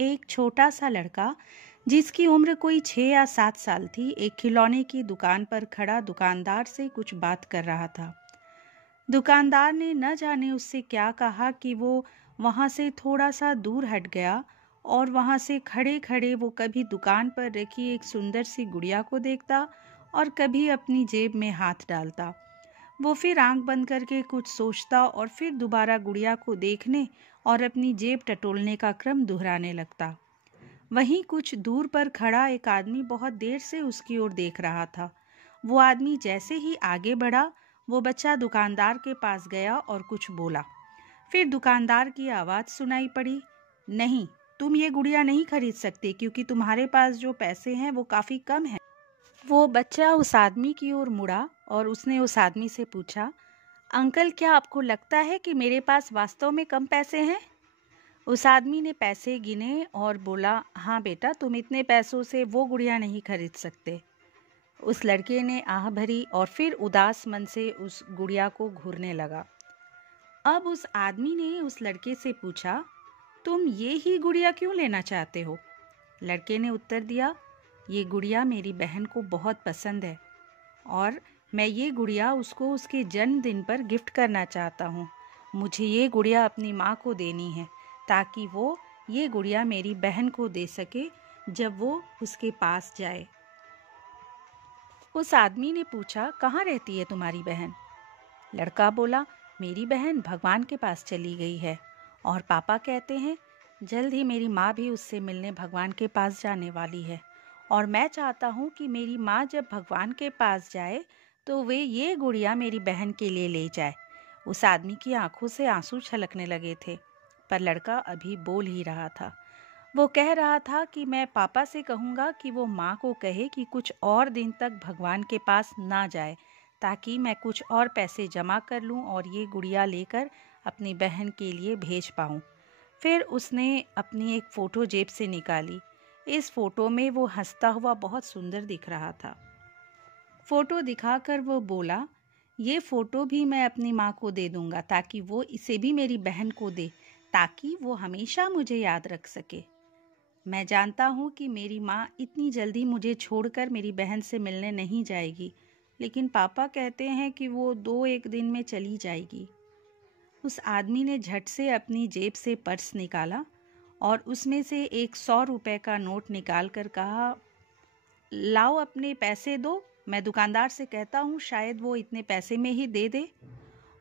एक छोटा सा लड़का जिसकी उम्र कोई 6 या 7 साल थी, एक खिलौने की दुकान पर खड़ा दुकानदार से कुछ बात कर रहा था। दुकानदार ने न जाने उससे क्या कहा कि वो वहां से थोड़ा सा दूर हट गया और वहां से खड़े खड़े वो कभी दुकान पर रखी एक सुंदर सी गुड़िया को देखता और कभी अपनी जेब में हाथ डालता। वो फिर आंख बंद करके कुछ सोचता और फिर दोबारा गुड़िया को देखने और अपनी जेब टटोलने का क्रम दोहराने लगता। वहीं कुछ दूर पर खड़ा एक आदमी बहुत देर से उसकी ओर देख रहा था। वो आदमी जैसे ही आगे बढ़ा, वो बच्चा दुकानदार के पास गया और कुछ बोला। फिर दुकानदार की आवाज़ सुनाई पड़ी, नहीं, तुम ये गुड़िया नहीं खरीद सकते क्योंकि तुम्हारे पास जो पैसे हैं वो काफ़ी कम है। वो बच्चा उस आदमी की ओर मुड़ा और उसने उस आदमी से पूछा, अंकल, क्या आपको लगता है कि मेरे पास वास्तव में कम पैसे हैं? उस आदमी ने पैसे गिने और बोला, हाँ बेटा, तुम इतने पैसों से वो गुड़िया नहीं खरीद सकते। उस लड़के ने आह भरी और फिर उदास मन से उस गुड़िया को घूरने लगा। अब उस आदमी ने उस लड़के से पूछा, तुम ये ही गुड़िया क्यों लेना चाहते हो? लड़के ने उत्तर दिया, ये गुड़िया मेरी बहन को बहुत पसंद है और मैं ये गुड़िया उसको उसके जन्मदिन पर गिफ्ट करना चाहता हूँ। मुझे ये गुड़िया अपनी माँ को देनी है ताकि वो ये गुड़िया मेरी बहन को दे सके जब वो उसके पास जाए। उस आदमी ने पूछा, कहाँ रहती है तुम्हारी बहन? लड़का बोला, मेरी बहन भगवान के पास चली गई है और पापा कहते हैं जल्द ही मेरी माँ भी उससे मिलने भगवान के पास जाने वाली है और मैं चाहता हूँ कि मेरी माँ जब भगवान के पास जाए तो वे ये गुड़िया मेरी बहन के लिए ले जाए। उस आदमी की आंखों से आंसू छलकने लगे थे, पर लड़का अभी बोल ही रहा था। वो कह रहा था कि मैं पापा से कहूँगा कि वो माँ को कहे कि कुछ और दिन तक भगवान के पास ना जाए ताकि मैं कुछ और पैसे जमा कर लूँ और ये गुड़िया लेकर अपनी बहन के लिए भेज पाऊँ। फिर उसने अपनी एक फ़ोटो जेब से निकाली। इस फ़ोटो में वो हंसता हुआ बहुत सुंदर दिख रहा था। फ़ोटो दिखाकर वो बोला, ये फ़ोटो भी मैं अपनी माँ को दे दूँगा ताकि वो इसे भी मेरी बहन को दे ताकि वो हमेशा मुझे याद रख सके। मैं जानता हूँ कि मेरी माँ इतनी जल्दी मुझे छोड़कर मेरी बहन से मिलने नहीं जाएगी, लेकिन पापा कहते हैं कि वो 2-1 दिन में चली जाएगी। उस आदमी ने झट से अपनी जेब से पर्स निकाला और उसमें से एक 100 रुपए का नोट निकाल कर कहा, लाओ अपने पैसे दो, मैं दुकानदार से कहता हूँ शायद वो इतने पैसे में ही दे दे।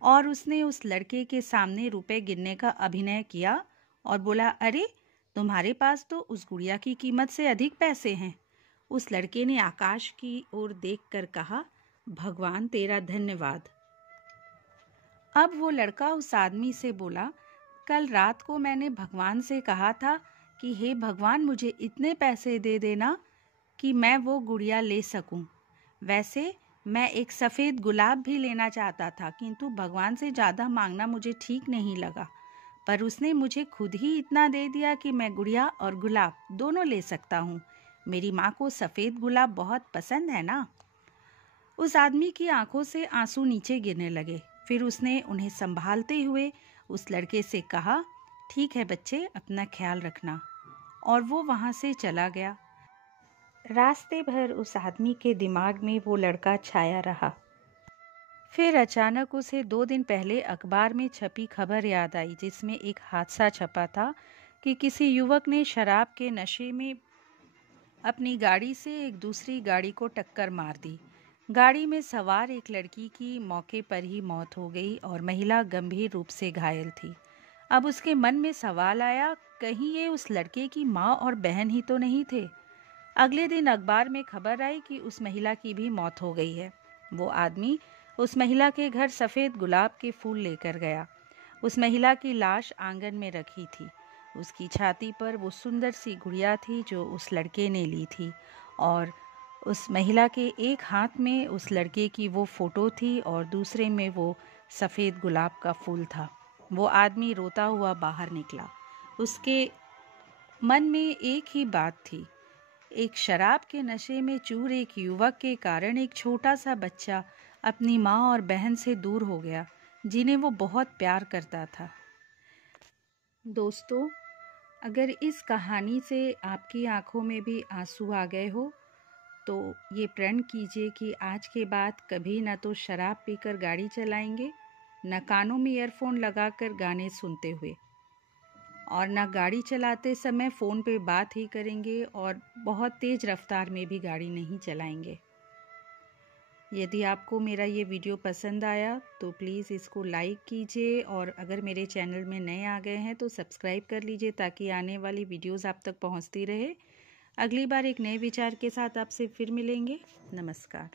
और उसने उस लड़के के सामने रुपए गिनने का अभिनय किया और बोला, अरे तुम्हारे पास तो उस गुड़िया की कीमत से अधिक पैसे हैं। उस लड़के ने आकाश की ओर देखकर कहा, भगवान तेरा धन्यवाद। अब वो लड़का उस आदमी से बोला, कल रात को मैंने भगवान से कहा था कि हे भगवान, मुझे इतने पैसे दे देना कि मैं वो गुड़िया ले सकूं। वैसे मैं एक सफ़ेद गुलाब भी लेना चाहता था, किंतु भगवान से ज़्यादा मांगना मुझे ठीक नहीं लगा, पर उसने मुझे खुद ही इतना दे दिया कि मैं गुड़िया और गुलाब दोनों ले सकता हूँ। मेरी माँ को सफ़ेद गुलाब बहुत पसंद है ना। उस आदमी की आंखों से आंसू नीचे गिरने लगे। फिर उसने उन्हें संभालते हुए उस लड़के से कहा, ठीक है बच्चे, अपना ख्याल रखना, और वो वहाँ से चला गया। रास्ते भर उस आदमी के दिमाग में वो लड़का छाया रहा। फिर अचानक उसे 2 दिन पहले अखबार में छपी खबर याद आई, जिसमें एक हादसा छपा था कि किसी युवक ने शराब के नशे में अपनी गाड़ी से एक दूसरी गाड़ी को टक्कर मार दी। गाड़ी में सवार एक लड़की की मौके पर ही मौत हो गई और महिला गंभीर रूप से घायल थी। अब उसके मन में सवाल आया, कहीं ये उस लड़के की माँ और बहन ही तो नहीं थे। अगले दिन अखबार में खबर आई कि उस महिला की भी मौत हो गई है। वो आदमी उस महिला के घर सफ़ेद गुलाब के फूल लेकर गया। उस महिला की लाश आंगन में रखी थी। उसकी छाती पर वो सुंदर सी गुड़िया थी जो उस लड़के ने ली थी, और उस महिला के एक हाथ में उस लड़के की वो फ़ोटो थी और दूसरे में वो सफ़ेद गुलाब का फूल था। वो आदमी रोता हुआ बाहर निकला। उसके मन में एक ही बात थी, एक शराब के नशे में चूर एक युवक के कारण एक छोटा सा बच्चा अपनी माँ और बहन से दूर हो गया, जिन्हें वो बहुत प्यार करता था। दोस्तों, अगर इस कहानी से आपकी आंखों में भी आंसू आ गए हो तो ये प्रण कीजिए कि आज के बाद कभी ना तो शराब पीकर गाड़ी चलाएंगे, न कानों में ईयरफोन लगाकर गाने सुनते हुए, और न गाड़ी चलाते समय फ़ोन पे बात ही करेंगे, और बहुत तेज़ रफ्तार में भी गाड़ी नहीं चलाएंगे। यदि आपको मेरा ये वीडियो पसंद आया तो प्लीज़ इसको लाइक कीजिए, और अगर मेरे चैनल में नए आ गए हैं तो सब्सक्राइब कर लीजिए ताकि आने वाली वीडियोज़ आप तक पहुंचती रहे। अगली बार एक नए विचार के साथ आपसे फिर मिलेंगे। नमस्कार।